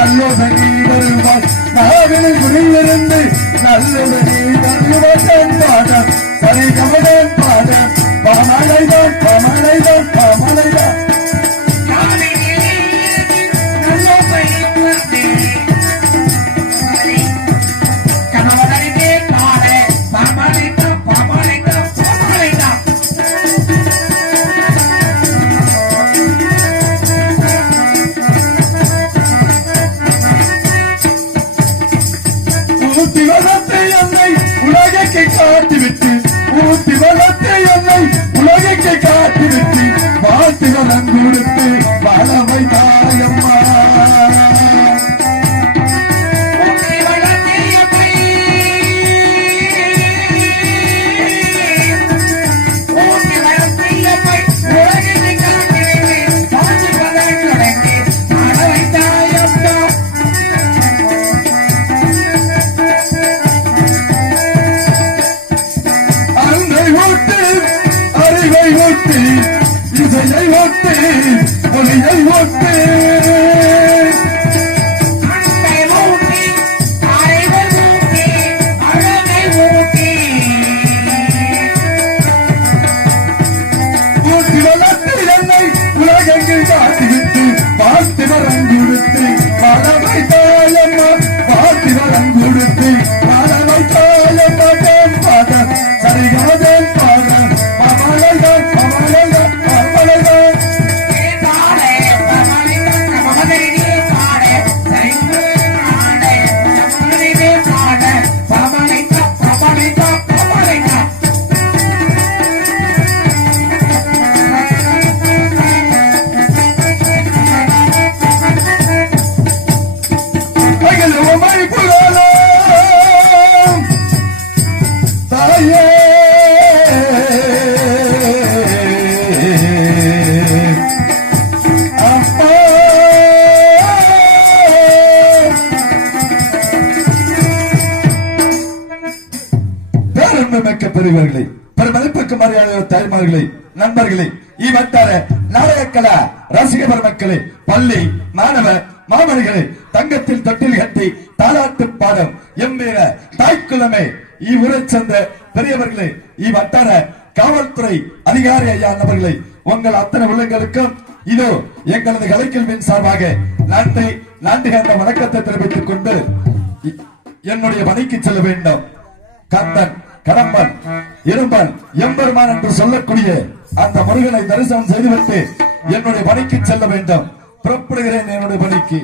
நல்லத நீ வருவாய் நாவினை குடியிருந்து நல்லத நீ வருவாய் பாடம் சரி கமடன் பாடம் பாமலைதான் பாமலைதான் மரியாதை நண்பர்களே இவட்டார நாடகக்கலா ரசிக பெருமக்களே பள்ளி மாணவ மாணவர்களே தங்கத்தில் தொட்டில் கட்டி தாலாட்டு பாடம் எம்பீர தாய்க்குளமே இவ்வுரை சேர்ந்த பெரியவர்களே இவ்வட்டார காவல்துறை அதிகாரி ஐயா நபர்களே உங்கள் அத்தனை உள்ளங்களுக்கும் இதோ எங்களது கலைக்கல்வியின் சார்பாக நன்றி நன்றி என்ற வணக்கத்தை தெரிவித்துக் கொண்டு என்னுடைய பணிக்கு செல்ல வேண்டும். கந்தன் கடம்பன் இரும்பன் எம்பெருமான் என்று சொல்லக்கூடிய அந்த முருகனை தரிசனம் செய்துவிட்டு என்னுடைய பணிக்கு செல்ல வேண்டும். புறப்படுகிறேன் என்னுடைய பணிக்கு.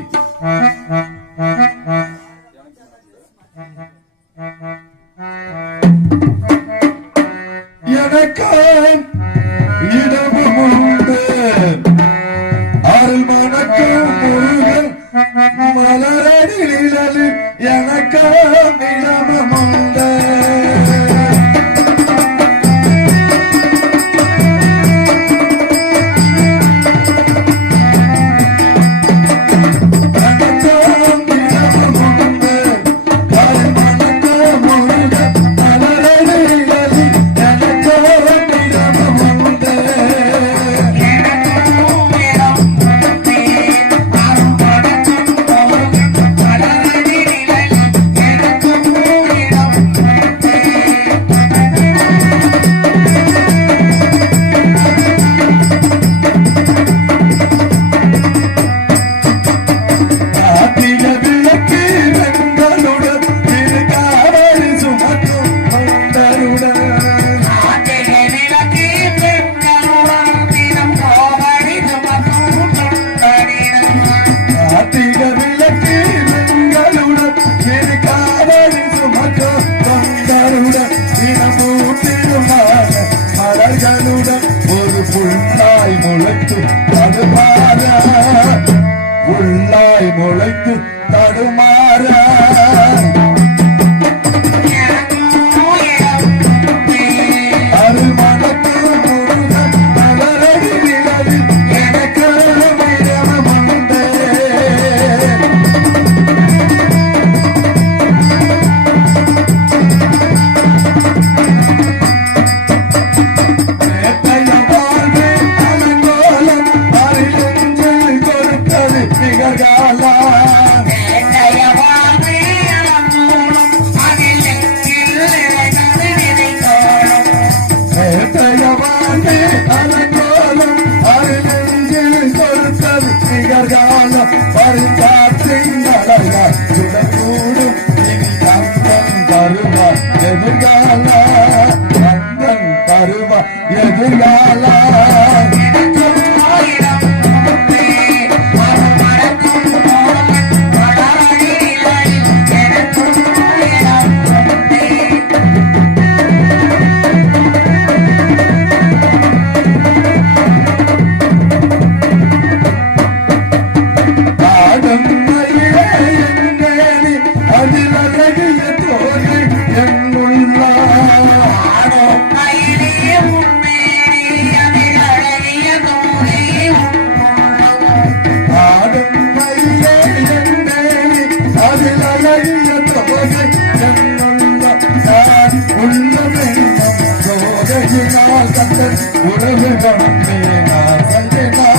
சோதகினால் கண்டு உறவு கொண்டே நாசையினால்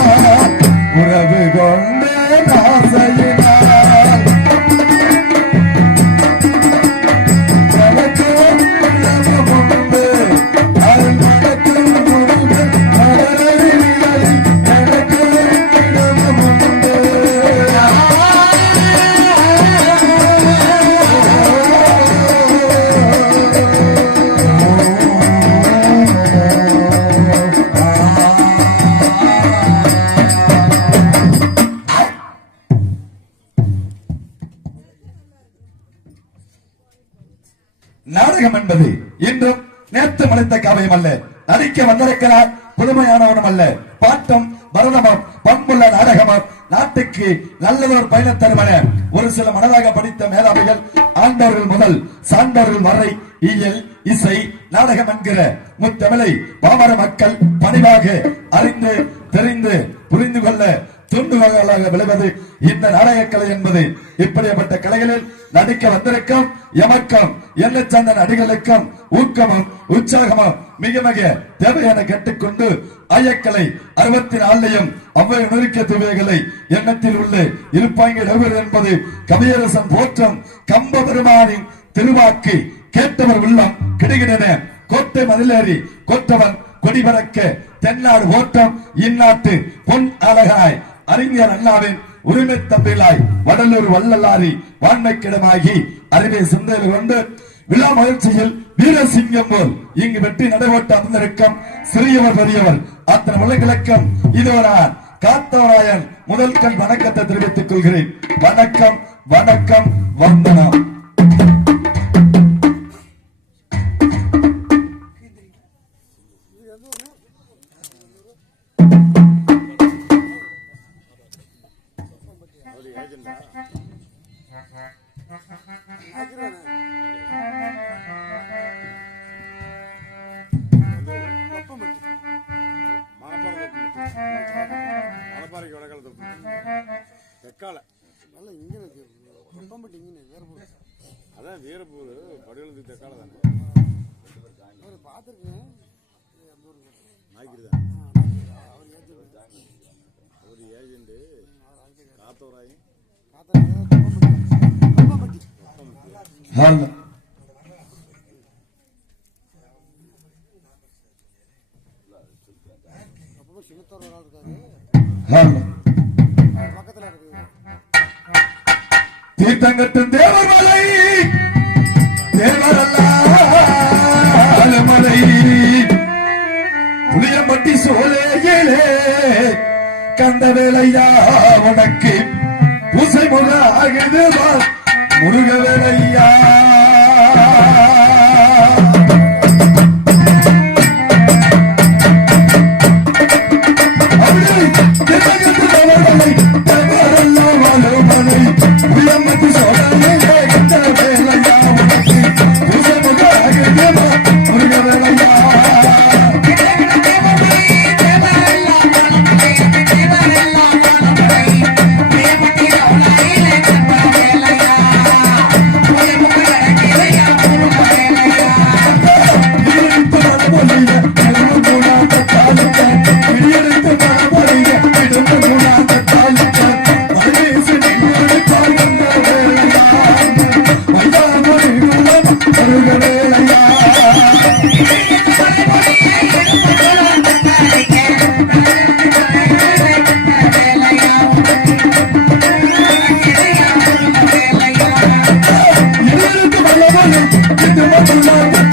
படைத்த காவியம் அல்ல. நடிக்க வந்திருக்கிறார் புதுமையானவனும் அல்ல. பாட்டும் பரதமும் பண்புள்ள நாடகமும் நாட்டுக்கு நல்லதொரு பயணம் தருமன ஒரு சில மனதாக படித்த மேலாமைகள் ஆண்டவர்கள் முதல் சான்றவர்கள் வரை இயல் இசை நாடகம் என்கிற முத்தமிழை பாமர மக்கள் பணிவாக அறிந்து தெரிந்து புரிந்து கொள்ள துண்டுகளாக விளைவது இந்த நாடக கலை என்பது இப்படிப்பட்ட கலைகளில் நடிக்க வந்திருக்கும் எமக்கும் என்ன நடிகளுக்கும் ஊக்கமும் உற்சாகமும் மிக மிக தேவையான கேட்டுக்கொண்டு ஐயக்கலை அறுபத்தி நாலையும் அவ்வை நொறுக்க துவைகளை எண்ணத்தில் உள்ள இருப்பாங்க என்பது கவியரசன் போற்றம் கம்ப பெருமானின் திருவாக்கு கேட்டவர் உள்ளம் கிடைகின்றன கோட்டை மதிலேறி கோட்டவன் கொடிபறக்க தென்னாடு ஓட்டம் இந்நாட்டு பொன் அழகாய் அறிஞர் அண்ணாவின் உரிமை தம்பிலாய் வடலூர் வள்ளலாரி வான்மைக்கிடமாகி அறிவை சிந்தையில் கொண்டு விழா மகிழ்ச்சியில் வீரசிங்கம் போல் இங்கு வெற்றி நடைபெற்ற அமர்ந்திருக்கும் சிறியவர் பெரியவர் அத்தனை உலகிழக்கம் இதோ காத்தவராயன் முதல் கண் வணக்கத்தை தெரிவித்துக் கொள்கிறேன். வணக்கம் வணக்கம் வந்தனம். மணப்பாறைக்கு வடக்கால தெக்கால நல்ல இங்கே கொப்பம்பட்டி இங்கே போகுது அதான் வீரப்பூர் படுகளுக்கு தெக்கால தானே. அவர் பார்த்துருக்கேன். நாய்க்குருதா ஒரு ஏஜென்ட் காத்தவராயன் பார்த்தா கொப்பம்பட்டி தீர்த்தங்கட்டும் தேவமலை மலை. புளியம்பட்டி கந்த வேலையா உனக்கு இசை முக ஆகுது முருக வேலையா Thank you.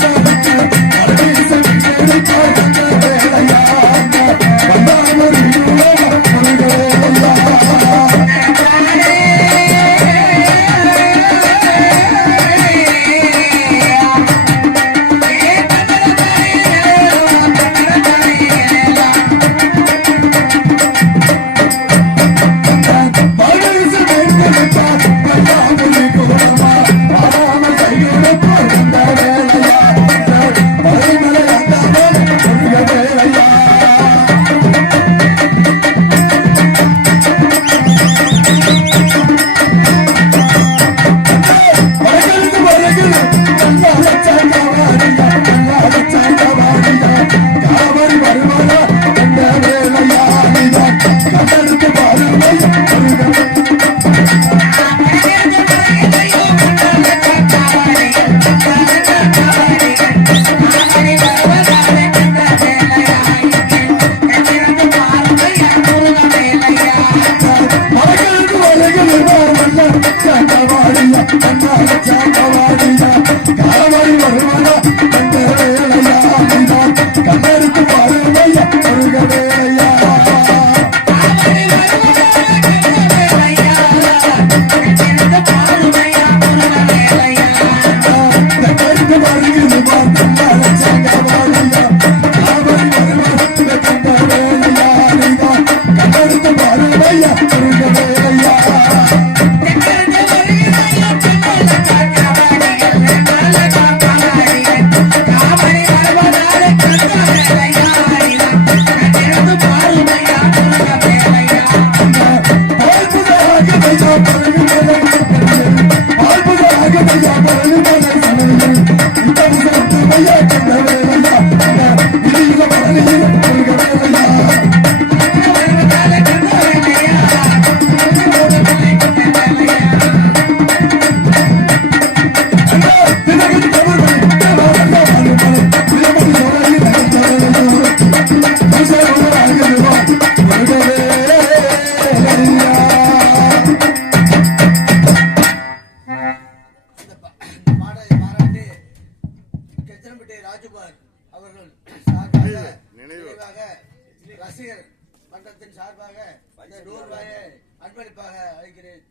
சார்பாக இந்த நூறு ரூபாயை அன்பளிப்பாக அளிக்கிறேன்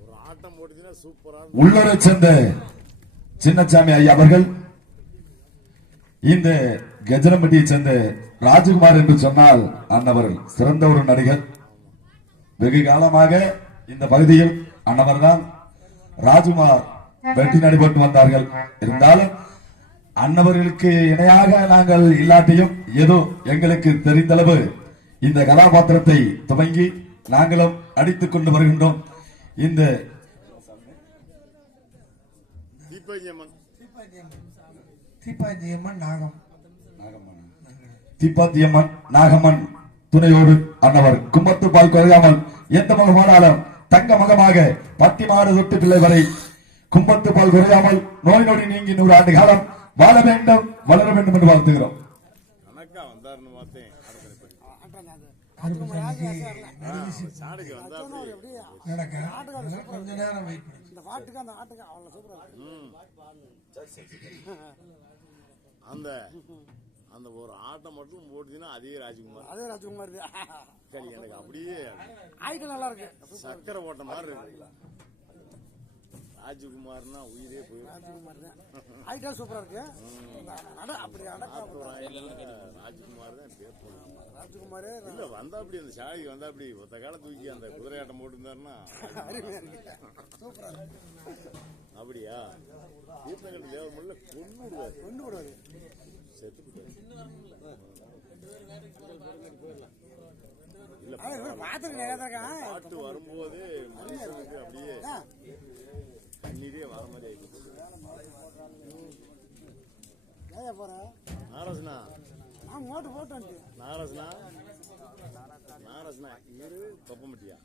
ஒரு ஆட்டம் போட்டுச்சுன்னா சூப்பரா உள்ளூரை சேர்ந்த சின்னசாமி ஐயா அவர்கள் இந்த கஜனம்பட்டியை சேர்ந்த ராஜகுமார் என்று சொன்னால் அன்னவர் சிறந்த ஒரு நடிகர். வெகு காலமாக இந்த பகுதியில் அன்னவர் தான் ராஜ்குமார் வெற்றி நடைபெற்று வந்தார்கள். இருந்தாலும் அன்னவர்களுக்கு இணையாக நாங்கள் இல்லாட்டியும் ஏதோ எங்களுக்கு தெரிந்தளவு இந்த கதாபாத்திரத்தை துவங்கி நாங்களும் அடித்துக் கொண்டு வருகின்றோம். இந்த திப்பாத்தியம்மன். நாகம்மன். துணையோடு அன்னவர் கும்பத்து பால் குறையாமல் எந்த மகமானாலும் தங்க மகமாக பத்தி மாடு தொட்டு பிள்ளை வரை கும்பத்து பால் குறையாமல் நோய் நொடி நீங்கி நூறு ஆண்டு காலம் வாழ வேண்டும் வளர வேண்டும் என்று வாழ்த்துகிறோம். கொஞ்ச நேரம் வெயிட் பண்ணு இந்த பாட்டுக்கு அந்த ஆட்டுக்கு அவ்வளோ சூப்பராக அந்த அந்த ஒரு ஆட்டம் மட்டும் போட்டுச்சுன்னா அதே ராஜ்குமார். அதே ராஜ்குமார் சரி எனக்கு அப்படியே ஆயிட்டு நல்லா இருக்கு. சக்கரை போட்ட மாதிரி இருக்கு. ராஜ்குமார்னா உயிரே போயிடும் ராஜ்குமார் தான் ஆயிட்டா சூப்பரா இருக்கு. அப்படி ராஜ்குமார் தான் பேர் போடுறாங்க ராஜ்குமாரே இல்ல வந்தா அப்படி அந்த சாலைக்கு வந்தா அப்படி ஒத்த கால தூக்கி அந்த குதிரை ஆட்டம் போட்டுருந்தாருன்னா சூப்பரா அப்படியா? தீர்த்தங்கட்டு தேவமுள்ள கொன்னுடுவாரு. ஒண்ணு கூடாது செத்து போயிட்டாரு. இல்ல பாட்டு வரும்போது மனுஷனுக்கு அப்படியே கண்ணீரே வர மாதிரி ஆயிடுச்சு. போறேன் நாரசனா? நான் மோட்டு போட்டு வந்துட்டு நாரசனா நாரசனா இவரு தொப்பமட்டியா